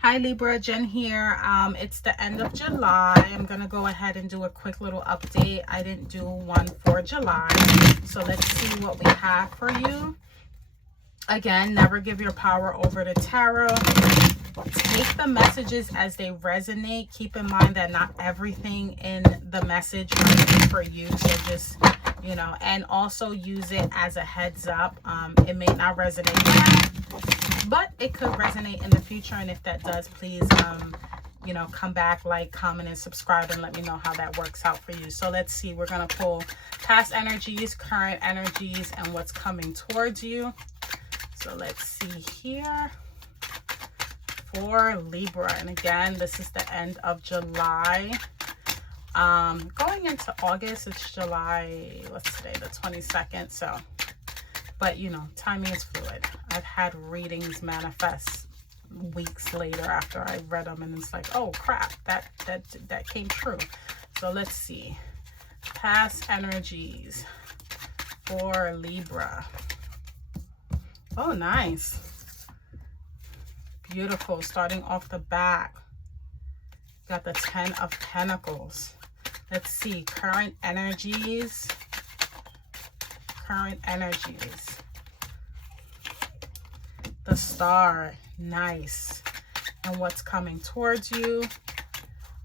Hi Libra, Jen here. It's the end of July. I'm going to go ahead and do a quick little update. I didn't do one for July. So let's see what we have for you. Again, never give your power over to tarot. Take the messages as they resonate. Keep in mind that not everything in the message might be for you. So just, and also use it as a heads up. It may not resonate now, but it could resonate in the future. And if that does, please, come back, like, comment, and subscribe, and let me know how that works out for you. So let's see. We're going to pull past energies, current energies, and what's coming towards you. So let's see here for Libra. And again, this is the end of July. Going into August, it's July, what's today, the 22nd. So, but timing is fluid. I've had readings manifest weeks later after I read them, and it's like, oh crap, that came true. So let's see. Past energies for Libra. Oh, nice. Beautiful. Starting off the back, got the 10 of Pentacles. Let's see. Current energies. Current energies. The Star. Nice. And what's coming towards you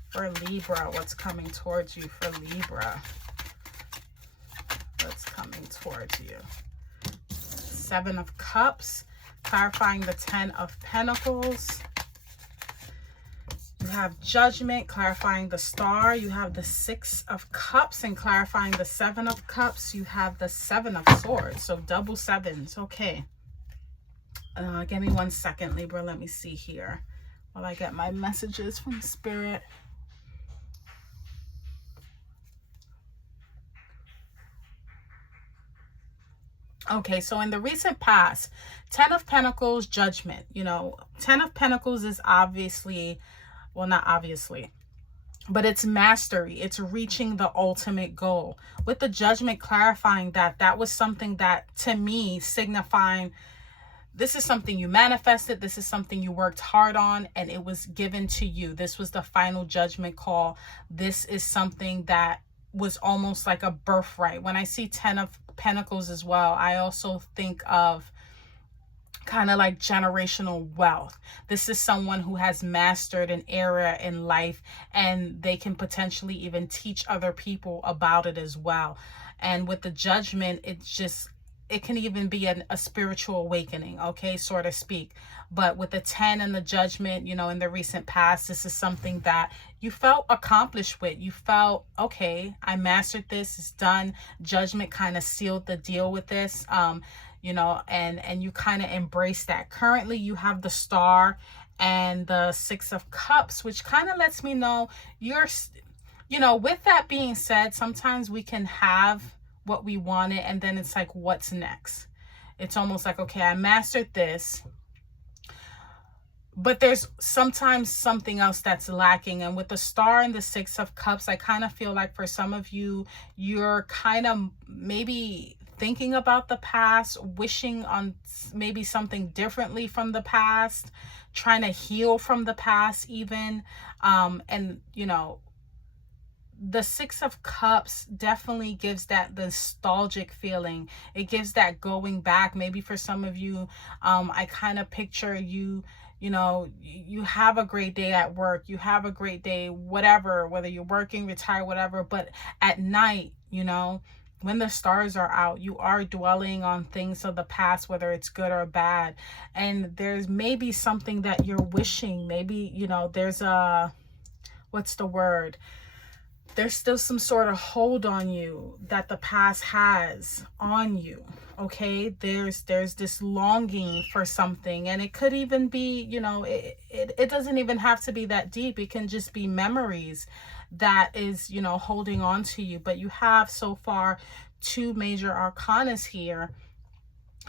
for Libra? What's coming towards you for Libra? What's coming towards you? 7 of Cups, clarifying the 10 of Pentacles. You have Judgment, clarifying the Star. You have the 6 of Cups and clarifying the 7 of Cups. You have the 7 of Swords, so double sevens. Okay. Give me 1 second, Libra. Let me see here while I get my messages from Spirit. Okay, so in the recent past, 10 of Pentacles, Judgment. 10 of Pentacles is obviously, well, not obviously, but it's mastery. It's reaching the ultimate goal. With the Judgment clarifying that was something that, to me, signifying this is something you manifested. This is something you worked hard on, and it was given to you. This was the final judgment call. This is something that was almost like a birthright. When I see 10 of Pentacles as well, I also think of kind of like generational wealth. This is someone who has mastered an area in life, and they can potentially even teach other people about it as well. And with the Judgment, it can even be a spiritual awakening, okay, so to speak. But with the 10 and the Judgment, in the recent past, this is something that you felt accomplished with. You felt, okay, I mastered this, it's done. Judgment kind of sealed the deal with this, and you kind of embrace that. Currently, you have the Star and the 6 of Cups, which kind of lets me know with that being said, sometimes we can have what we wanted, and then it's like, what's next? It's almost like, okay, I mastered this, but there's sometimes something else that's lacking. And with the Star and the 6 of Cups, I kind of feel like for some of you, you're kind of maybe thinking about the past, wishing on maybe something differently from the past, trying to heal from the past even. The 6 of Cups definitely gives that nostalgic feeling. It gives that going back. Maybe for some of you, I kind of picture you, you have a great day at work. You have a great day, whatever, whether you're working, retired, whatever. But at night, when the stars are out, you are dwelling on things of the past, whether it's good or bad. And there's maybe something that you're wishing. Maybe, there's what's the word? There's still some sort of hold on you that the past has on you. Okay, there's this longing for something, and it could even be, it doesn't even have to be that deep. It can just be memories that is, holding on to you. But you have so far 2 major arcanas here.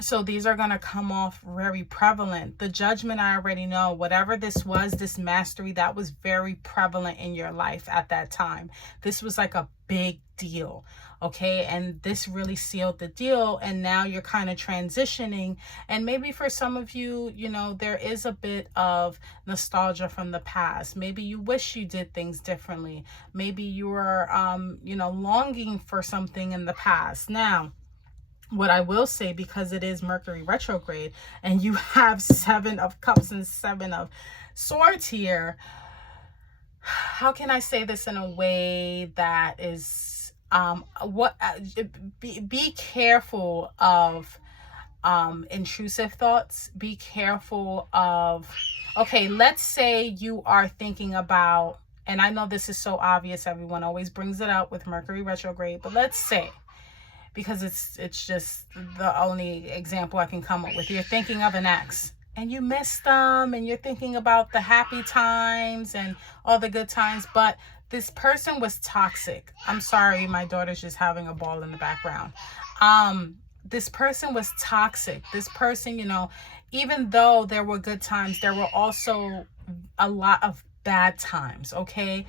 So these are going to come off very prevalent. The Judgment, I already know, whatever this was, this mastery, that was very prevalent in your life at that time. This was like a big deal. Okay, and this really sealed the deal, and now you're kind of transitioning. And maybe for some of you, you know, there is a bit of nostalgia from the past. Maybe you wish you did things differently. Maybe you were you know, longing for something in the past. Now, what I will say, because it is Mercury retrograde and you have 7 of Cups and 7 of Swords here, how can I say this in a way that is be careful of intrusive thoughts. Be careful of, okay, let's say you are thinking about, and I know this is so obvious, everyone always brings it up with Mercury retrograde, but let's say, because it's just the only example I can come up with, you're thinking of an ex and you miss them, and you're thinking about the happy times and all the good times, but this person was toxic. I'm sorry, my daughter's just having a ball in the background. This person was toxic. This person, you know, even though there were good times, there were also a lot of bad times, okay?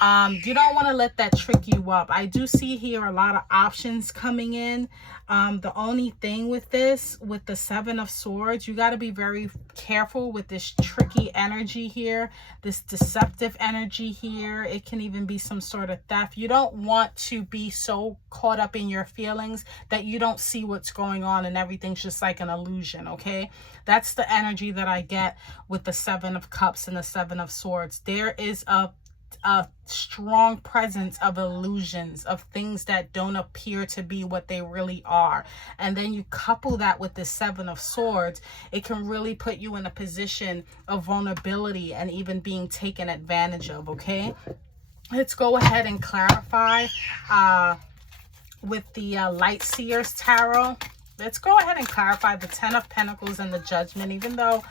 You don't want to let that trick you up. I do see here a lot of options coming in. The only thing with this, with the 7 of Swords, you got to be very careful with this tricky energy here, this deceptive energy here. It can even be some sort of theft. You don't want to be so caught up in your feelings that you don't see what's going on and everything's just like an illusion, okay? That's the energy that I get with the 7 of Cups and the 7 of Swords. There is a strong presence of illusions, of things that don't appear to be what they really are. And then you couple that with the 7 of Swords, it can really put you in a position of vulnerability and even being taken advantage of, okay? Let's go ahead and clarify with the Light Seers Tarot. Let's go ahead and clarify the 10 of Pentacles and the Judgment, even though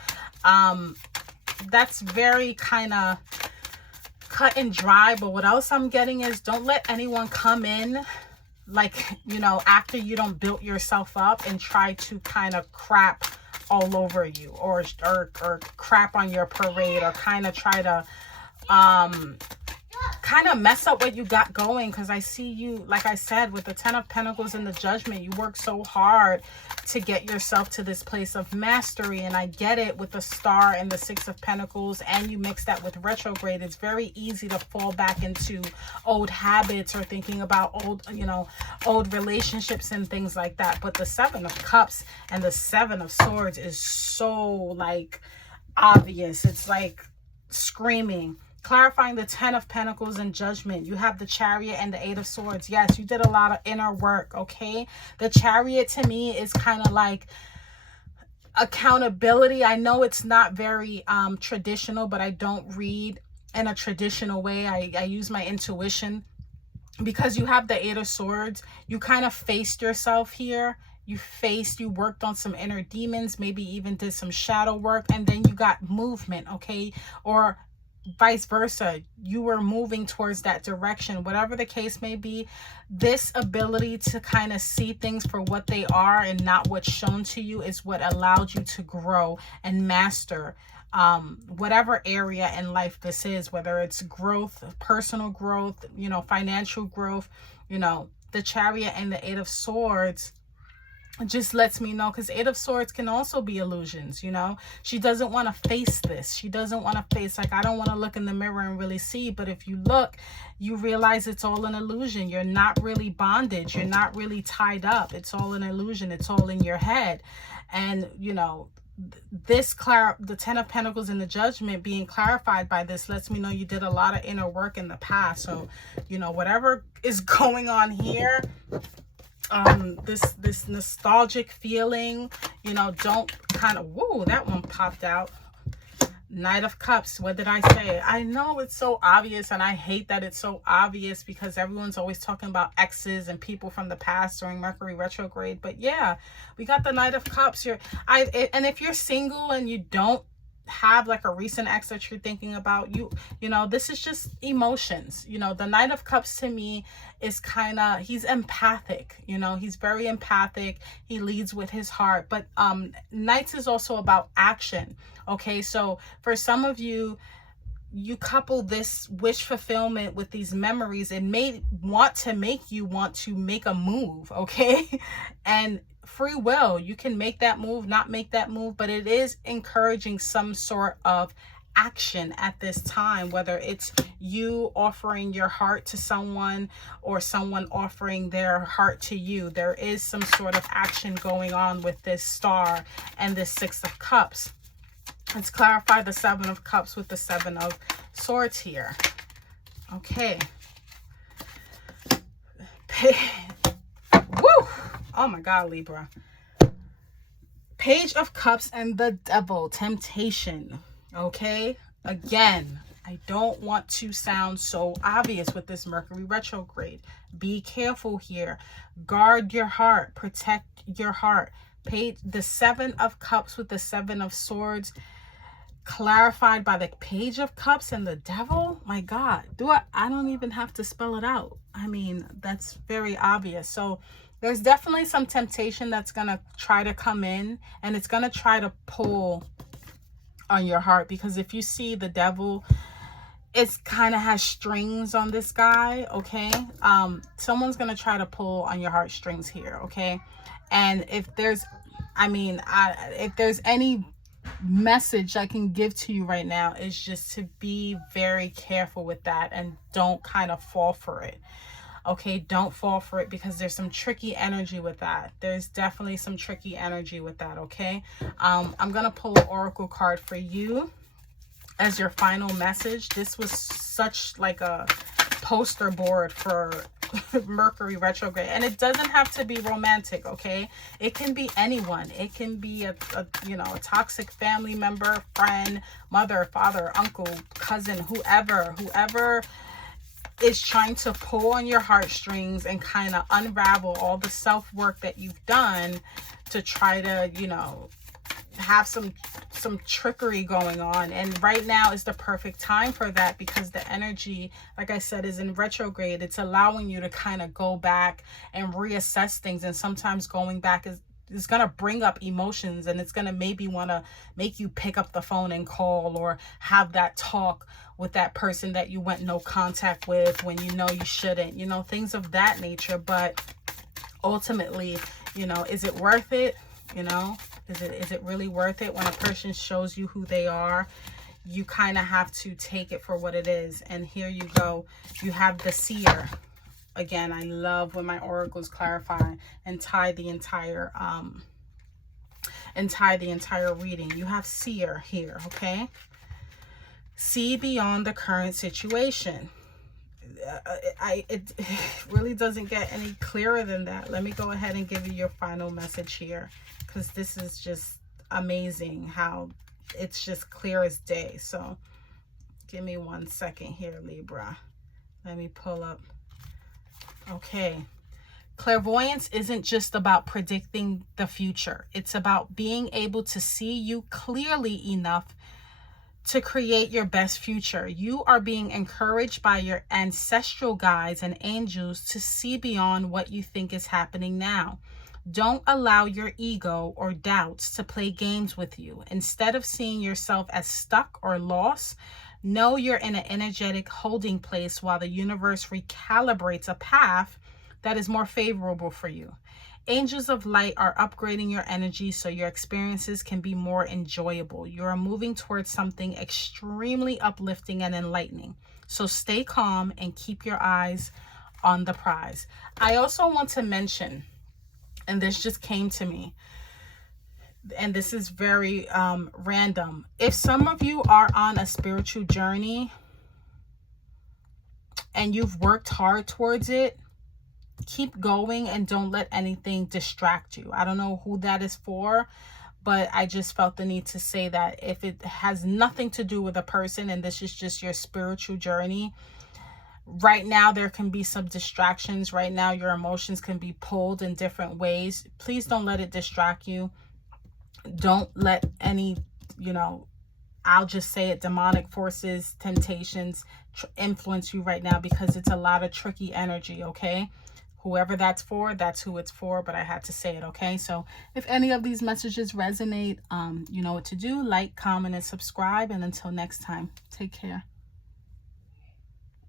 that's very kind of cut and dry. But what else I'm getting is, don't let anyone come in, like, you know, after you don't build yourself up and try to kind of crap all over you, or crap on your parade, or kind of try to kind of mess up what you got going. Because I see you, like I said, with the 10 of Pentacles and the Judgment, you work so hard to get yourself to this place of mastery. And I get it with the Star and the 6 of Pentacles, and you mix that with retrograde. It's very easy to fall back into old habits or thinking about old, you know, old relationships and things like that. But the 7 of Cups and the 7 of Swords is so like obvious. It's like screaming. Clarifying the 10 of Pentacles and Judgment, you have the Chariot and the 8 of Swords. Yes, you did a lot of inner work, okay? The Chariot to me is kind of like accountability. I know it's not very traditional, but I don't read in a traditional way. I use my intuition. Because you have the 8 of Swords, you kind of faced yourself here. You worked on some inner demons, maybe even did some shadow work, and then you got movement, okay? Or vice versa, you were moving towards that direction. Whatever the case may be, this ability to kind of see things for what they are and not what's shown to you is what allowed you to grow and master whatever area in life this is, whether it's growth, personal growth, you know, financial growth. You know, the Chariot and the 8 of Swords just lets me know, because 8 of Swords can also be illusions, you know. She doesn't want to face this. She doesn't want to face, like, I don't want to look in the mirror and really see. But if you look, you realize it's all an illusion. You're not really bondage. You're not really tied up. It's all an illusion. It's all in your head. And, you know, the 10 of Pentacles and the Judgment being clarified by this lets me know you did a lot of inner work in the past. So, you know, whatever is going on here, this nostalgic feeling, you know, don't kind of, whoa, that one popped out. Knight of Cups, what did I say? I know it's so obvious, and I hate that it's so obvious, because everyone's always talking about exes and people from the past during Mercury retrograde. But yeah, we got the Knight of Cups here. And if you're single and you don't have like a recent ex that you're thinking about, you know, this is just emotions. You know, the Knight of Cups to me is kind of, he's empathic, you know, he's very empathic. He leads with his heart, but Knights is also about action. Okay, so for some of you, you couple this wish fulfillment with these memories, and may want to make you want to make a move. Okay. And free will, you can make that move, not make that move, but it is encouraging some sort of action at this time, whether it's you offering your heart to someone or someone offering their heart to you. There is some sort of action going on with this Star and this Six of Cups. Let's clarify the Seven of Cups with the Seven of Swords here. Okay. Woo! Oh my God, Libra. Page of Cups and the Devil, temptation. Okay? Again, I don't want to sound so obvious with this Mercury retrograde. Be careful here. Guard your heart. Protect your heart. The Seven of Cups with the Seven of Swords, clarified by the Page of Cups and the Devil. My God, I don't even have to spell it out. I mean, that's very obvious. So there's definitely some temptation that's going to try to come in, and it's going to try to pull on your heart, because if you see the Devil, it's kind of has strings on this guy. Okay. Someone's going to try to pull on your heartstrings here. Okay. And if there's, if there's any message I can give to you right now, is just to be very careful with that and don't kind of fall for it. Okay, don't fall for it, because there's some tricky energy with that. There's definitely some tricky energy with that. Okay, I'm gonna pull an oracle card for you as your final message. This was such like a poster board for Mercury retrograde, and it doesn't have to be romantic. Okay, it can be anyone. It can be a toxic family member, friend, mother, father, uncle, cousin, whoever is trying to pull on your heartstrings and kind of unravel all the self-work that you've done to try to, have some trickery going on. And right now is the perfect time for that, because the energy, like I said, is in retrograde. It's allowing you to kind of go back and reassess things, and sometimes going back is going to bring up emotions, and it's going to maybe want to make you pick up the phone and call, or have that talk with that person that you went no contact with when you know you shouldn't, things of that nature. But ultimately, is it worth it? Is it really worth it? When a person shows you who they are, you kind of have to take it for what it is. And here you go. You have the Seer. Again, I love when my oracles clarify and tie the entire reading. You have Seer here, okay? See beyond the current situation. It really doesn't get any clearer than that. Let me go ahead and give you your final message here, because this is just amazing how it's just clear as day. So give me 1 second here, Libra. Let me pull up. Okay. Clairvoyance isn't just about predicting the future. It's about being able to see you clearly enough to create your best future. You are being encouraged by your ancestral guides and angels to see beyond what you think is happening now. Don't allow your ego or doubts to play games with you. Instead of seeing yourself as stuck or lost, know you're in an energetic holding place while the universe recalibrates a path that is more favorable for you. Angels of light are upgrading your energy so your experiences can be more enjoyable. You are moving towards something extremely uplifting and enlightening. So stay calm and keep your eyes on the prize. I also want to mention, and this just came to me, and this is very random. If some of you are on a spiritual journey and you've worked hard towards it, keep going and don't let anything distract you. I don't know who that is for, but I just felt the need to say that. If it has nothing to do with a person and this is just your spiritual journey, right now there can be some distractions. Right now your emotions can be pulled in different ways. Please don't let it distract you. Don't let any, I'll just say it, demonic forces, temptations, influence you right now, because it's a lot of tricky energy, okay? Whoever that's for, that's who it's for, but I had to say it, okay? So if any of these messages resonate, you know what to do. Like, comment, and subscribe. And until next time, take care.